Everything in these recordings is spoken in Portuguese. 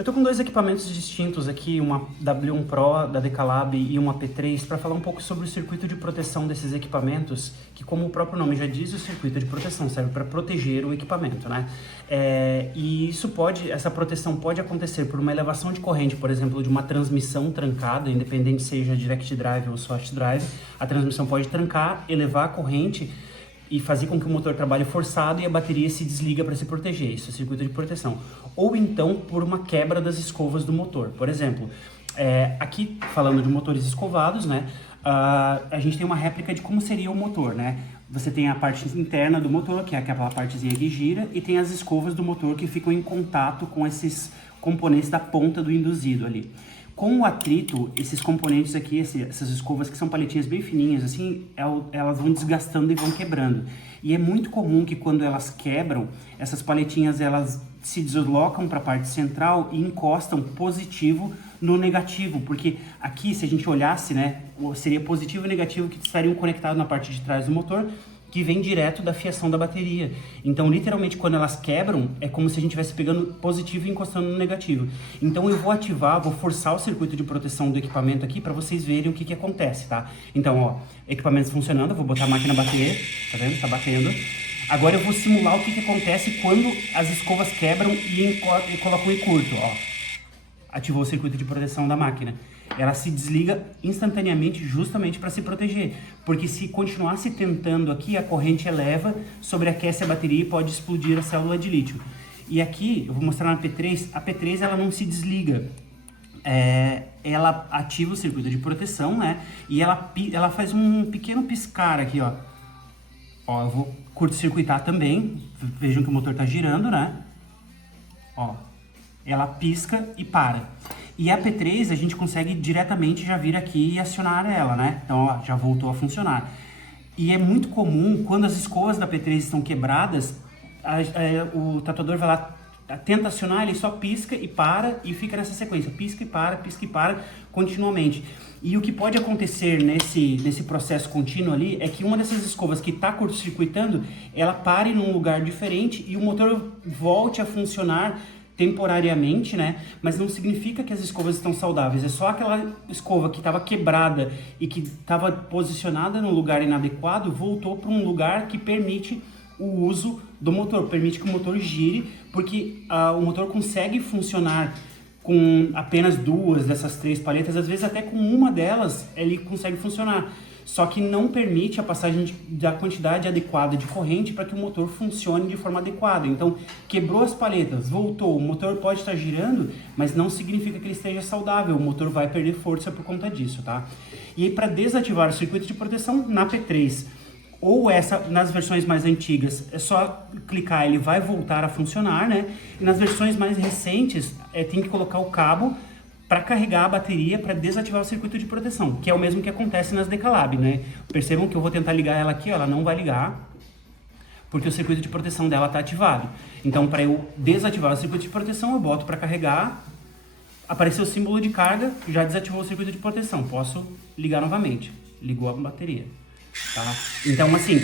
Eu tô com dois equipamentos distintos aqui, uma W1 Pro da Decalab e uma P3, para falar um pouco sobre o circuito de proteção desses equipamentos, que como o próprio nome já diz, o circuito de proteção serve para proteger o equipamento, né? E essa proteção pode acontecer por uma elevação de corrente, por exemplo, de uma transmissão trancada, independente seja direct drive ou soft drive, a transmissão pode trancar, elevar a corrente e fazer com que o motor trabalhe forçado e a bateria se desliga para se proteger. Isso é circuito de proteção. Ou então por uma quebra das escovas do motor. Por exemplo, aqui falando de motores escovados, né, a gente tem uma réplica de como seria o motor, né? Você tem a parte interna do motor, que é aquela partezinha que gira, e tem as escovas do motor que ficam em contato com esses componentes da ponta do induzido ali. Com o atrito, esses componentes aqui, essas escovas que são paletinhas bem fininhas, assim, elas vão desgastando e vão quebrando. E é muito comum que quando elas quebram, essas paletinhas elas se deslocam para a parte central e encostam positivo no negativo, porque aqui, se a gente olhasse, né, seria positivo e negativo que estariam conectados na parte de trás do motor, que vem direto da fiação da bateria. Então, literalmente, quando elas quebram, é como se a gente estivesse pegando positivo e encostando no negativo. Então, eu vou forçar o circuito de proteção do equipamento aqui para vocês verem o que acontece, tá? Então, ó, equipamentos funcionando, eu vou botar a máquina a bater, tá vendo? Tá batendo. Agora eu vou simular o que acontece quando as escovas quebram e colocam em curto, ó. Ativou o circuito de proteção da máquina. Ela se desliga instantaneamente justamente para se proteger, porque se continuasse tentando aqui, a corrente eleva, sobreaquece a bateria e pode explodir a célula de lítio. E aqui, eu vou mostrar na P3, a P3 ela não se desliga, ela ativa o circuito de proteção, né, e ela faz um pequeno piscar aqui, ó. Ó, eu vou curto-circuitar também, vejam que o motor está girando, né, ó, ela pisca e para. E a P3 a gente consegue diretamente já vir aqui e acionar ela, né? Então, ó, já voltou a funcionar. E é muito comum, quando as escovas da P3 estão quebradas, o tatuador vai lá, tenta acionar, ele só pisca e para e fica nessa sequência. Pisca e para, continuamente. E o que pode acontecer nesse processo contínuo ali é que uma dessas escovas que está curto-circuitando, ela pare num lugar diferente e o motor volte a funcionar temporariamente, né? Mas não significa que as escovas estão saudáveis. É só aquela escova que estava quebrada e que estava posicionada no lugar inadequado, voltou para um lugar que permite o uso do motor, permite que o motor gire, porque o motor consegue funcionar com apenas duas dessas três paletas, às vezes até com uma delas ele consegue funcionar. Só que não permite a passagem da quantidade adequada de corrente para que o motor funcione de forma adequada. Então, quebrou as paletas, voltou, o motor pode estar girando, mas não significa que ele esteja saudável, o motor vai perder força por conta disso, tá? E aí, para desativar o circuito de proteção na P3, ou nas versões mais antigas, é só clicar, ele vai voltar a funcionar, né? E nas versões mais recentes, tem que colocar o cabo para carregar a bateria para desativar o circuito de proteção, que é o mesmo que acontece nas Decalab, né? Percebam que eu vou tentar ligar ela aqui, ó, ela não vai ligar, porque o circuito de proteção dela está ativado. Então, para eu desativar o circuito de proteção, eu boto para carregar, apareceu o símbolo de carga, já desativou o circuito de proteção, posso ligar novamente, ligou a bateria, tá? Então, assim,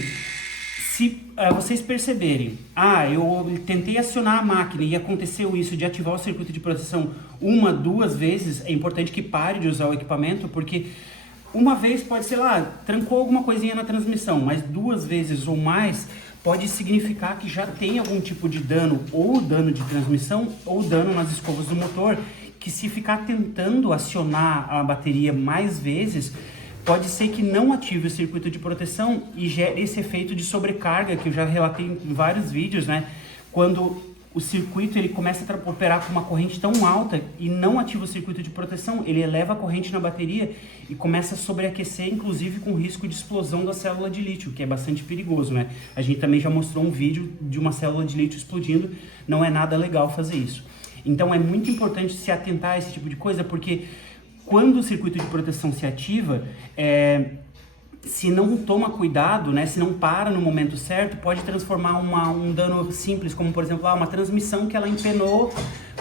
se vocês perceberem, eu tentei acionar a máquina e aconteceu isso de ativar o circuito de proteção uma, duas vezes, é importante que pare de usar o equipamento, porque uma vez pode ser lá, trancou alguma coisinha na transmissão, mas duas vezes ou mais pode significar que já tem algum tipo de dano, ou dano de transmissão, ou dano nas escovas do motor, que se ficar tentando acionar a bateria mais vezes, pode ser que não ative o circuito de proteção e gere esse efeito de sobrecarga que eu já relatei em vários vídeos, né? Quando o circuito ele começa a operar com uma corrente tão alta e não ativa o circuito de proteção, ele eleva a corrente na bateria e começa a sobreaquecer, inclusive com risco de explosão da célula de lítio, que é bastante perigoso, né? A gente também já mostrou um vídeo de uma célula de lítio explodindo, não é nada legal fazer isso. Então é muito importante se atentar a esse tipo de coisa, porque quando o circuito de proteção se ativa, se não toma cuidado, né, se não para no momento certo, pode transformar um dano simples, como por exemplo, uma transmissão que ela empenou,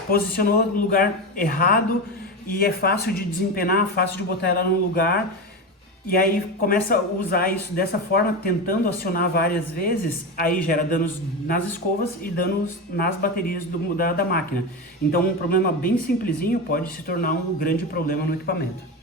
posicionou no lugar errado e é fácil de desempenar, fácil de botar ela no lugar E aí começa a usar isso dessa forma, tentando acionar várias vezes, aí gera danos nas escovas e danos nas baterias da máquina. Então um problema bem simplesinho pode se tornar um grande problema no equipamento.